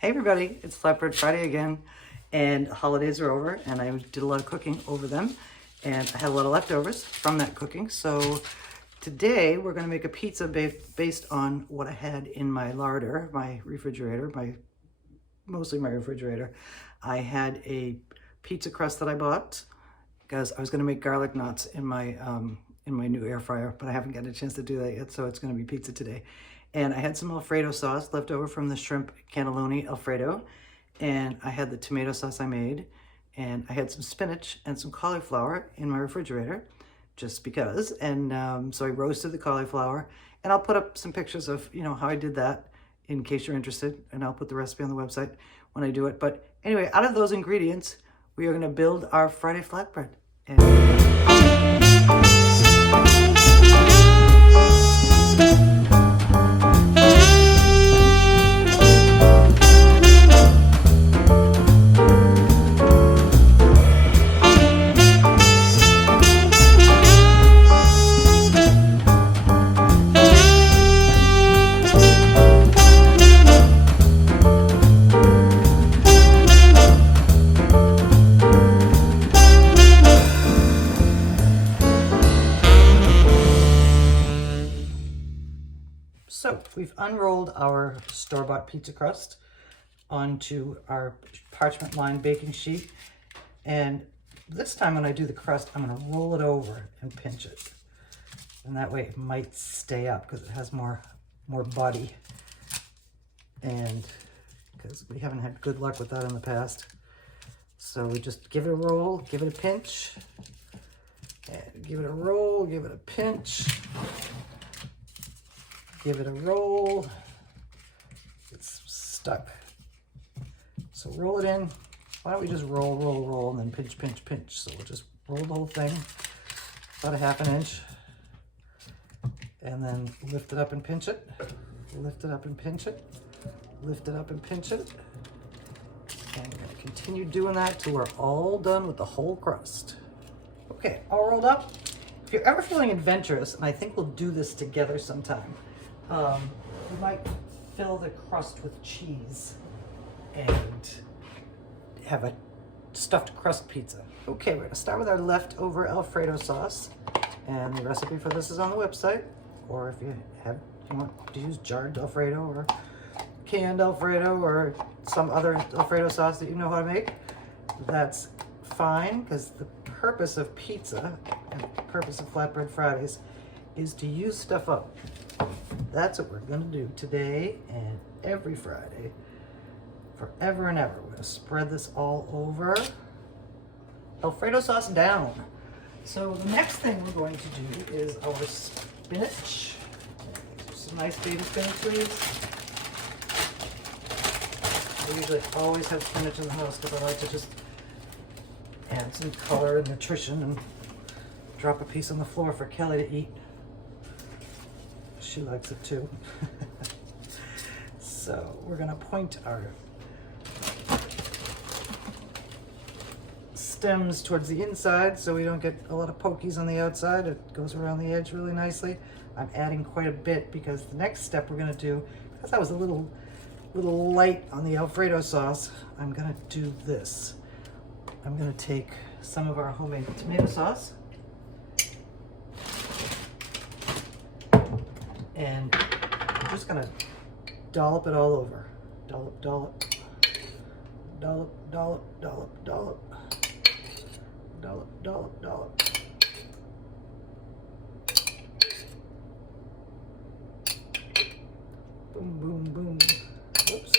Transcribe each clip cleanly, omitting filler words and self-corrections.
Hey everybody, it's Flatbread Friday again, and holidays are over, and I did a lot of cooking over them, and I had a lot of leftovers from that cooking. So today we're going to make a pizza based on what I had in my larder, my refrigerator, mostly my refrigerator. I had a pizza crust that I bought because I was going to make garlic knots in my new air fryer, but I haven't gotten a chance to do that yet, so it's going to be pizza today. And I had some Alfredo sauce left over from the shrimp cannelloni Alfredo, and I had the tomato sauce I made, and I had some spinach and some cauliflower in my refrigerator, just because. And so I roasted the cauliflower, and I'll put up some pictures of how I did that in case you're interested, and I'll put the recipe on the website when I do it. But anyway, out of those ingredients, we are going to build our Friday flatbread. So we've unrolled our store-bought pizza crust onto our parchment lined baking sheet. And this time when I do the crust, I'm going to roll it over and pinch it. And that way it might stay up because it has more body. And because we haven't had good luck with that in the past. So we just give it a roll, give it a pinch, and give it a roll, give it a pinch. Give it a roll. It's stuck. So roll it in. Why don't we just roll, and then pinch, pinch, pinch. So we'll just roll the whole thing, about a ½ inch. And then lift it up and pinch it. Lift it up and pinch it. Lift it up and pinch it. And we're gonna continue doing that till we're all done with the whole crust. Okay, all rolled up. If you're ever feeling adventurous, and I think we'll do this together sometime, we might fill the crust with cheese and have a stuffed crust pizza. Okay, we're gonna start with our leftover Alfredo sauce, and the recipe for this is on the website. Or if you want to use jarred Alfredo or canned Alfredo or some other Alfredo sauce that you know how to make, that's fine, because the purpose of pizza and the purpose of Flatbread Fridays is to use stuff up. That's what we're gonna do today and every Friday, forever and ever. We're gonna spread this all over. Alfredo sauce down. So the next thing we're going to do is our spinach. Some nice baby spinach, please. I usually always have spinach in the house because I like to just add some color and nutrition and drop a piece on the floor for Kelly to eat. She likes it too. So we're gonna point our stems towards the inside so we don't get a lot of pokies on the outside. It goes around the edge really nicely. I'm adding quite a bit because the next step we're gonna do, because I was a little light on the Alfredo sauce, I'm gonna do this. I'm gonna take some of our homemade tomato sauce, and I'm just gonna dollop it all over. Dollop, dollop, dollop, dollop, dollop, dollop, dollop, dollop, dollop. Boom, boom, boom. Whoops.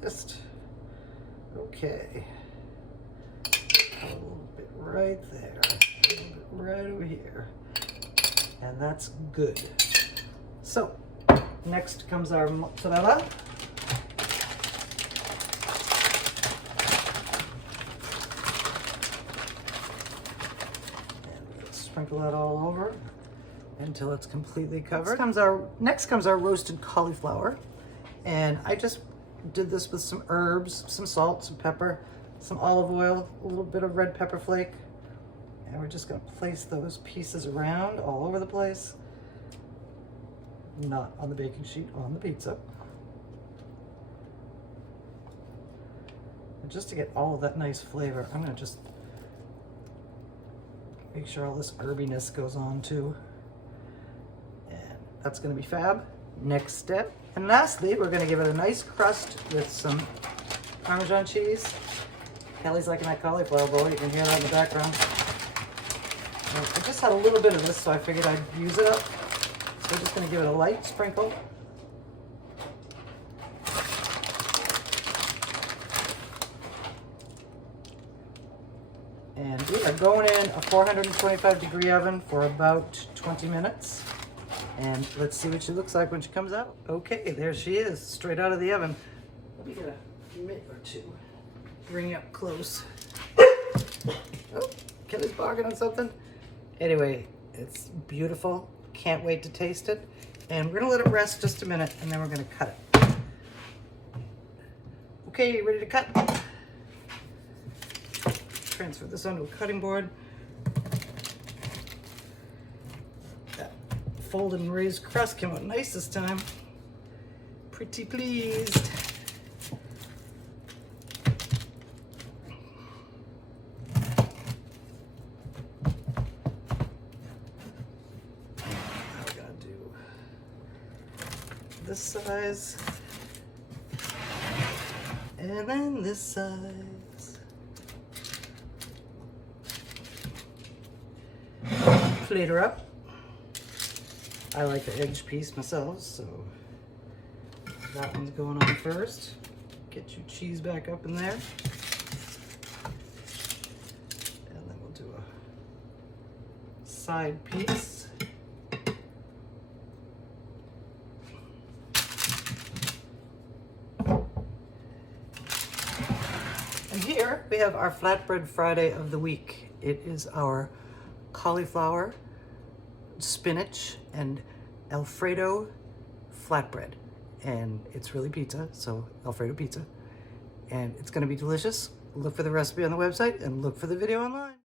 Just, okay. A little bit right there, a little bit right over here. And that's good. So, next comes our mozzarella. And we'll sprinkle that all over until it's completely covered. Next comes our roasted cauliflower. And I just did this with some herbs, some salt, some pepper, some olive oil, a little bit of red pepper flake. And we're just gonna place those pieces around all over the place. Not on the baking sheet, on the pizza. And just to get all of that nice flavor, I'm gonna just make sure all this herbiness goes on too. And that's gonna be fab. Next step. And lastly, we're gonna give it a nice crust with some Parmesan cheese. Kelly's liking that cauliflower bowl. You can hear that in the background. I just had a little bit of this, so I figured I'd use it up. So we're just gonna give it a light sprinkle. And we are going in a 425-degree oven for about 20 minutes. And let's see what she looks like when she comes out. Okay, there she is, straight out of the oven. Let me get a minute or two. Bring you up close. Oh, Kelly's barking on something. Anyway, it's beautiful. Can't wait to taste it. And we're gonna let it rest just a minute, and then we're gonna cut it. Okay, ready to cut? Transfer this onto a cutting board. That folded and raised crust came out nice this time. Pretty pleased. Now we're gonna do this size, and then this size. Plate her up. I like the edge piece myself, so that one's going on first. Get your cheese back up in there. And then we'll do a side piece. And here we have our flatbread Friday of the week. It is our cauliflower, spinach, and Alfredo flatbread. And it's really pizza, so Alfredo pizza. And it's gonna be delicious. Look for the recipe on the website and look for the video online.